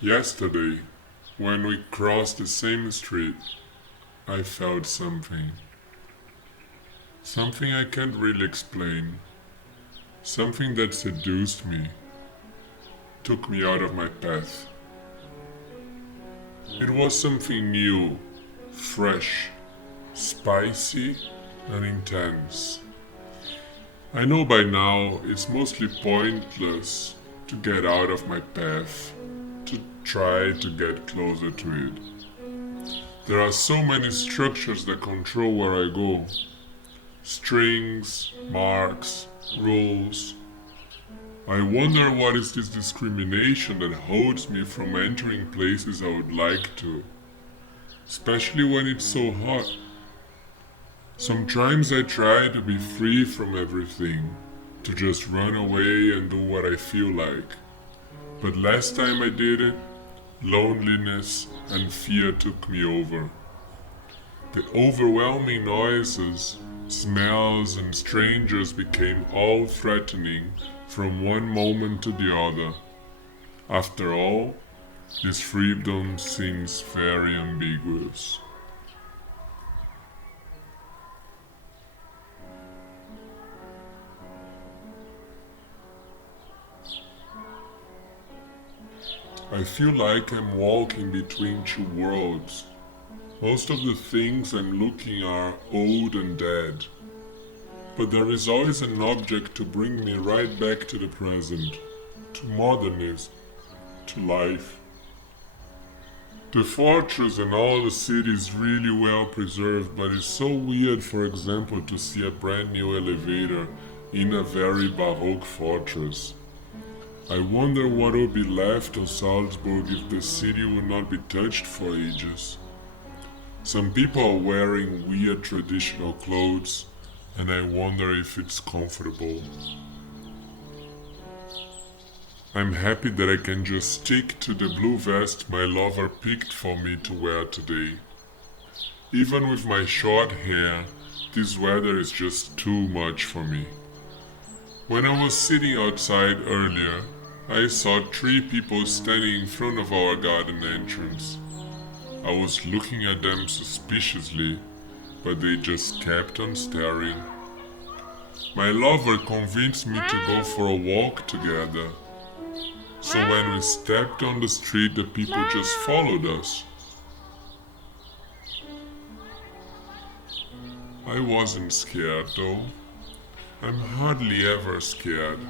Yesterday, when we crossed the same street, I felt something. Something I can't really explain. Something that seduced me, took me out of my path. It was something new, fresh, spicy, and intense. I know by now it's mostly pointless to get out of my path, to try to get closer to it. There are so many structures that control where I go. Strings, marks, rules. I wonder what is this discrimination that holds me from entering places I would like to, especially when it's so hot. Sometimes I try to be free from everything, to just run away and do what I feel like. But last time I did it, loneliness and fear took me over. The overwhelming noises, smells and strangers became all threatening from one moment to the other. After all, this freedom seems very ambiguous. I feel like I'm walking between two worlds. Most of the things I'm looking are old and dead. But there is always an object to bring me right back to the present, to modernism, to life. The fortress and all the city is really well preserved, but it's so weird, for example, to see a brand new elevator in a very Baroque fortress. I wonder what would be left of Salzburg if the city would not be touched for ages. Some people are wearing weird traditional clothes, and I wonder if it's comfortable. I'm happy that I can just stick to the blue vest my lover picked for me to wear today. Even with my short hair, this weather is just too much for me. When I was sitting outside earlier, I saw 3 people standing in front of our garden entrance. I was looking at them suspiciously, but they just kept on staring. My lover convinced me to go for a walk together. So when we stepped on the street, the people just followed us. I wasn't scared though. I'm hardly ever scared.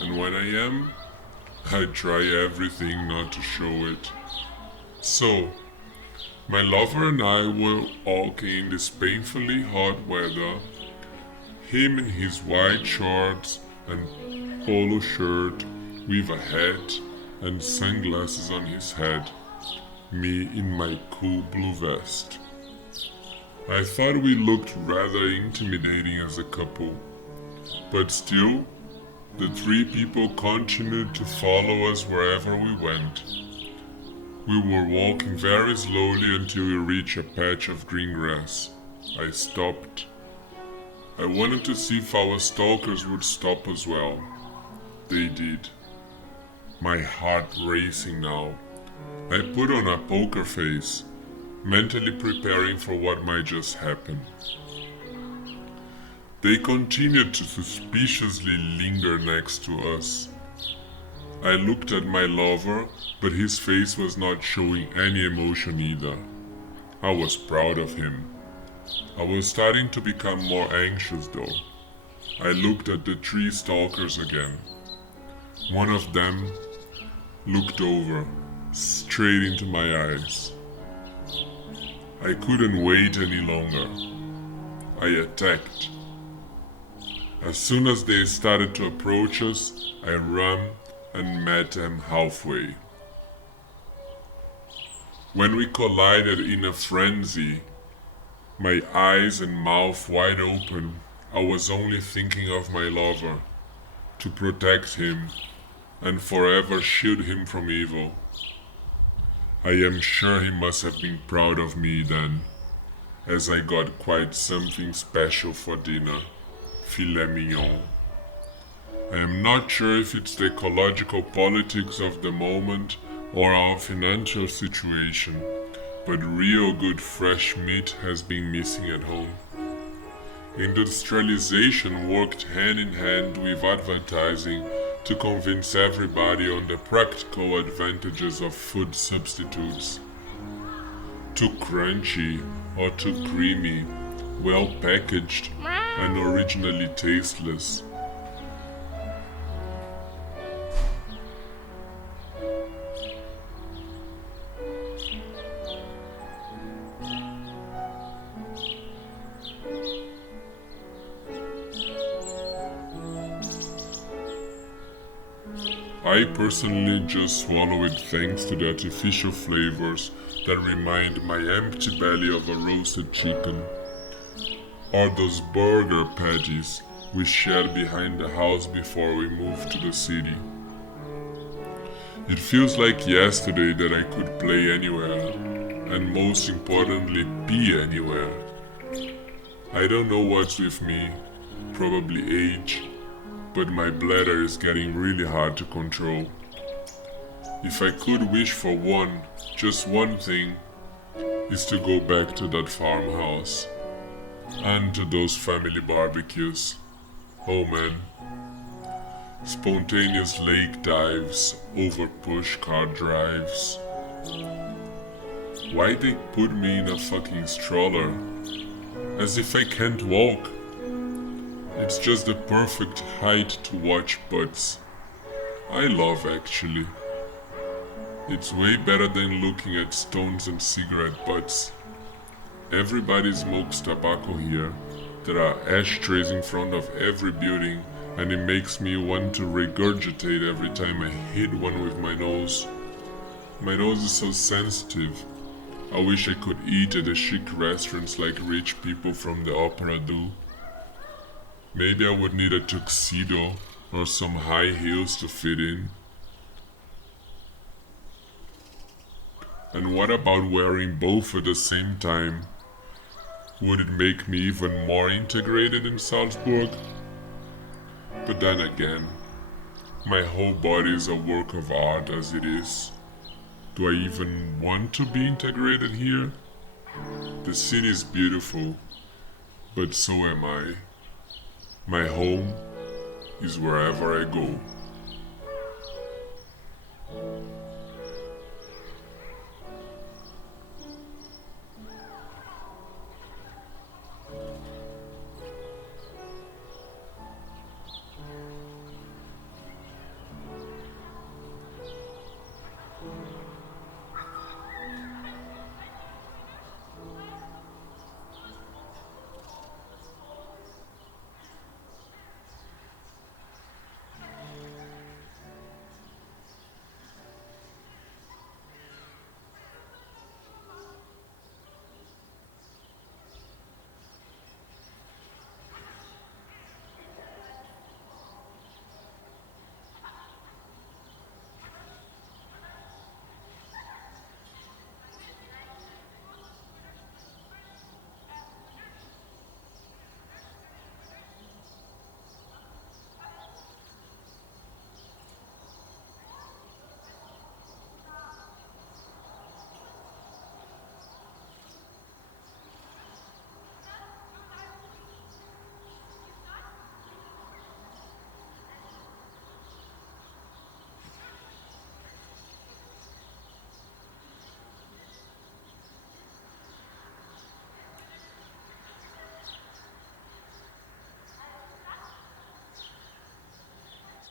And when I am, I try everything not to show it. So, my lover and I were walking in this painfully hot weather, him in his white shorts and polo shirt with a hat and sunglasses on his head, me in my cool blue vest. I thought we looked rather intimidating as a couple, but still, the 3 people continued to follow us wherever we went. We were walking very slowly until we reached a patch of green grass. I stopped. I wanted to see if our stalkers would stop as well. They did. My heart racing now. I put on a poker face, mentally preparing for what might just happen. They continued to suspiciously linger next to us. I looked at my lover, but his face was not showing any emotion either. I was proud of him. I was starting to become more anxious though. I looked at the 3 stalkers again. One of them looked over, straight into my eyes. I couldn't wait any longer. I attacked. As soon as they started to approach us, I ran and met them halfway. When we collided in a frenzy, my eyes and mouth wide open, I was only thinking of my lover, to protect him and forever shield him from evil. I am sure he must have been proud of me then, as I got quite something special for dinner. Filet mignon. I am not sure if it's the ecological politics of the moment or our financial situation, but real good fresh meat has been missing at home. Industrialization worked hand in hand with advertising to convince everybody on the practical advantages of food substitutes. Too crunchy or too creamy, well packaged and originally tasteless. I personally just swallow it thanks to the artificial flavors that remind my empty belly of a roasted chicken, or those burger patties we shared behind the house before we moved to the city. It feels like yesterday that I could play anywhere, and most importantly, pee anywhere. I don't know what's with me, probably age, but my bladder is getting really hard to control. If I could wish for one, just one thing, is to go back to that farmhouse and to those family barbecues. Oh man. Spontaneous lake dives over push car drives. Why they put me in a fucking stroller? As if I can't walk. It's just the perfect height to watch butts. I love actually. It's way better than looking at stones and cigarette butts. Everybody smokes tobacco here. There are ashtrays in front of every building, and it makes me want to regurgitate every time I hit one with my nose. My nose is so sensitive. I wish I could eat at the chic restaurants like rich people from the opera do. Maybe I would need a tuxedo or some high heels to fit in. And what about wearing both at the same time? Would it make me even more integrated in Salzburg? But then again, my whole body is a work of art as it is. Do I even want to be integrated here? The city is beautiful, but so am I. My home is wherever I go.